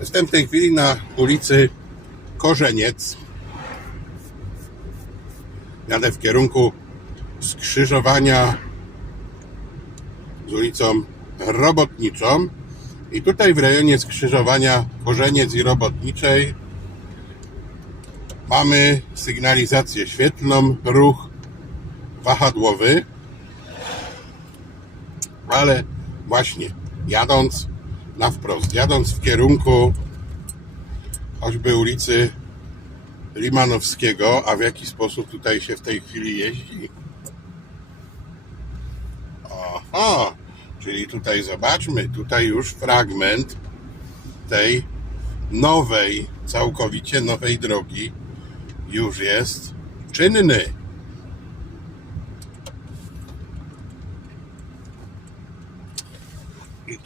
Jestem w tej chwili na ulicy Korzeniec. Jadę w kierunku skrzyżowania z ulicą Robotniczą. I tutaj w rejonie skrzyżowania Korzeniec i Robotniczej mamy sygnalizację świetlną, ruch wahadłowy. Ale właśnie jadąc na wprost, jadąc w kierunku choćby ulicy Limanowskiego, a w jaki sposób tutaj się w tej chwili jeździ? Aha, czyli tutaj zobaczmy, tutaj już fragment tej nowej, całkowicie nowej drogi już jest czynny.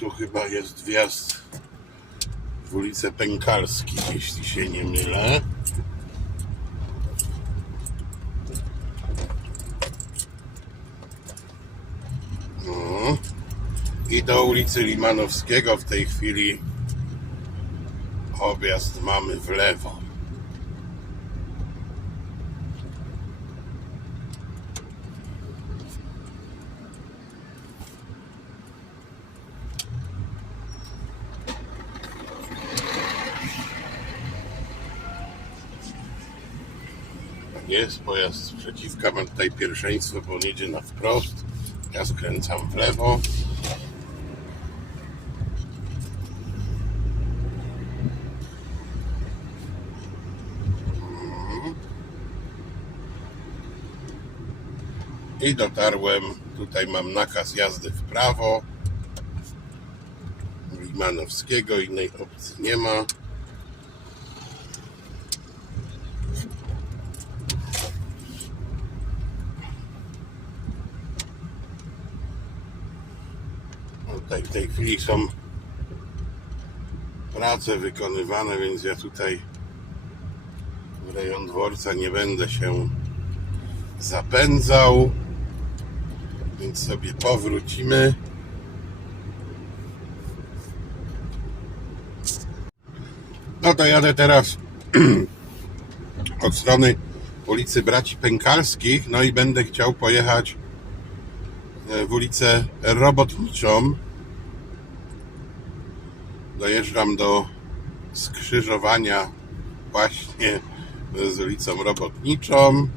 Tu chyba jest wjazd w ulicę Pękalskich, jeśli się nie mylę. No. I do ulicy Limanowskiego w tej chwili objazd mamy w lewo. Jest pojazd z przeciwka, mam tutaj pierwszeństwo, bo on jedzie na wprost. Ja skręcam w lewo. I dotarłem. Tutaj mam nakaz jazdy w prawo. Limanowskiego, innej opcji nie ma. Tutaj w tej chwili są prace wykonywane, więc ja tutaj w rejon dworca nie będę się zapędzał. Więc sobie powrócimy. No to jadę teraz od strony ulicy Braci Pękalskich, no i będę chciał pojechać e, w ulicę Robotniczą. Dojeżdżam do skrzyżowania właśnie z ulicą Robotniczą.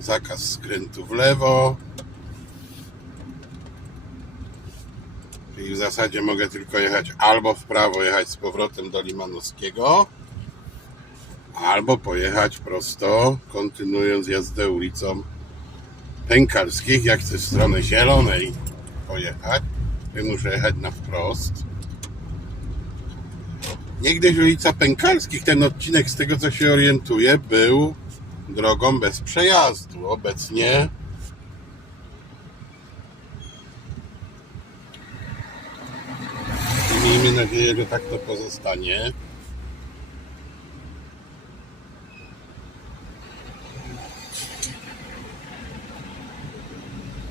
Zakaz skrętu w lewo. Czyli w zasadzie mogę tylko jechać albo w prawo, jechać z powrotem do Limanowskiego, albo pojechać prosto, kontynuując jazdę ulicą Pękalskich. Jak chcę w stronę zielonej pojechać, to muszę jechać na wprost. Niegdyś ulica Pękalskich, ten odcinek z tego co się orientuję, był drogą bez przejazdu. Obecnie i miejmy nadzieję, że tak to pozostanie.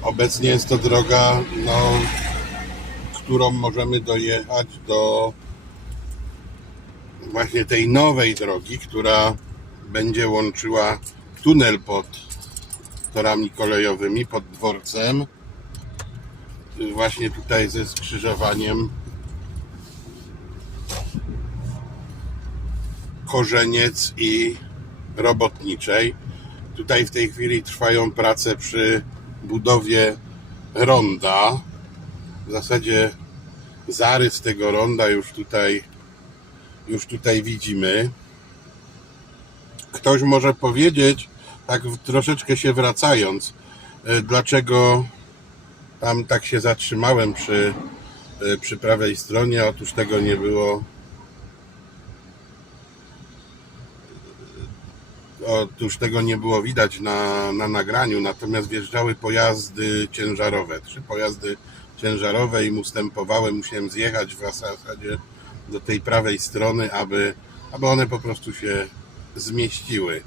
Obecnie jest to droga, no, którą możemy dojechać do właśnie tej nowej drogi, która będzie łączyła tunel pod torami kolejowymi, pod dworcem, właśnie tutaj ze skrzyżowaniem Korzeniec i Robotniczej. Tutaj w tej chwili trwają prace przy budowie ronda. W zasadzie zarys tego ronda już tutaj już tutaj widzimy. Ktoś może powiedzieć, tak troszeczkę się wracając, e, dlaczego tam tak się zatrzymałem przy, e, przy prawej stronie. Otóż tego nie było. Otóż tego nie było widać na, na nagraniu, natomiast wjeżdżały pojazdy ciężarowe. Trzy pojazdy ciężarowe im ustępowałem, musiałem zjechać w zasadzie do tej prawej strony, aby, aby one po prostu się zmieściły.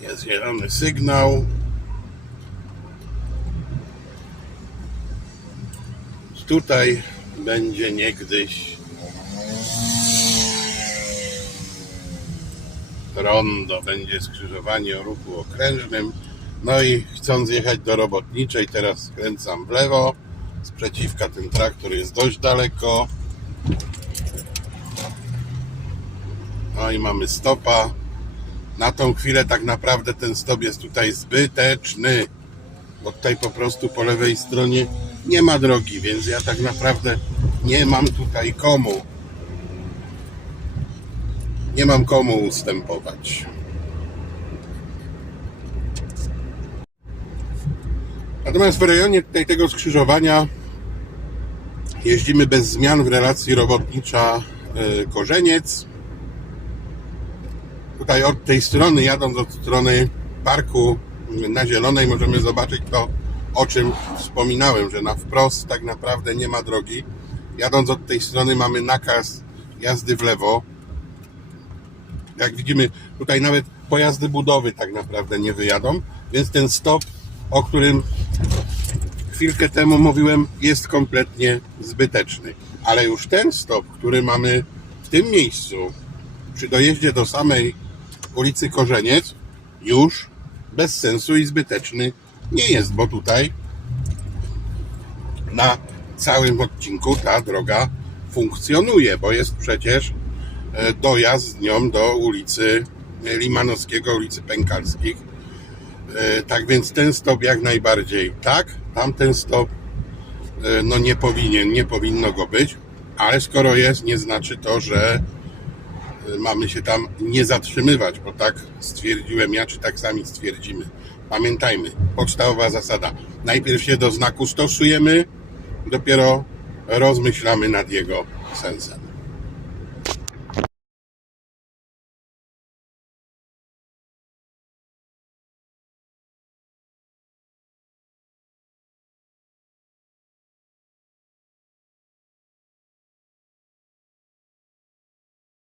Jest zielony sygnał. Tutaj będzie niegdyś rondo, będzie skrzyżowanie o ruchu okrężnym. No i chcąc jechać do robotniczej, teraz skręcam w lewo. Sprzeciwka ten traktor jest dość daleko. No i mamy stopa. Na tą chwilę tak naprawdę ten stop jest tutaj zbyteczny. Bo tutaj po prostu po lewej stronie nie ma drogi, więc ja tak naprawdę nie mam tutaj komu. Nie mam komu ustępować. Natomiast w rejonie tutaj tego skrzyżowania jeździmy bez zmian w relacji robotnicza-korzeniec. Tutaj od tej strony, jadąc od strony parku na Zielonej, możemy zobaczyć to, o czym wspominałem, że na wprost tak naprawdę nie ma drogi. Jadąc od tej strony mamy nakaz jazdy w lewo. Jak widzimy, tutaj nawet pojazdy budowy tak naprawdę nie wyjadą, więc ten stop, o którym chwilkę temu mówiłem, jest kompletnie zbyteczny. Ale już ten stop, który mamy w tym miejscu, przy dojeździe do samej ulicy Korzeniec, już bez sensu i zbyteczny nie jest, bo tutaj na całym odcinku ta droga funkcjonuje, bo jest przecież dojazd z nią do ulicy Limanowskiego, ulicy Pękalskich. E, Tak więc ten stop jak najbardziej tak, tamten stop e, no nie powinien, nie powinno go być, ale skoro jest, nie znaczy to, że e, mamy się tam nie zatrzymywać, bo tak stwierdziłem ja, czy tak sami stwierdzimy. Pamiętajmy, podstawowa zasada. Najpierw się do znaku stosujemy, dopiero rozmyślamy nad jego sensem.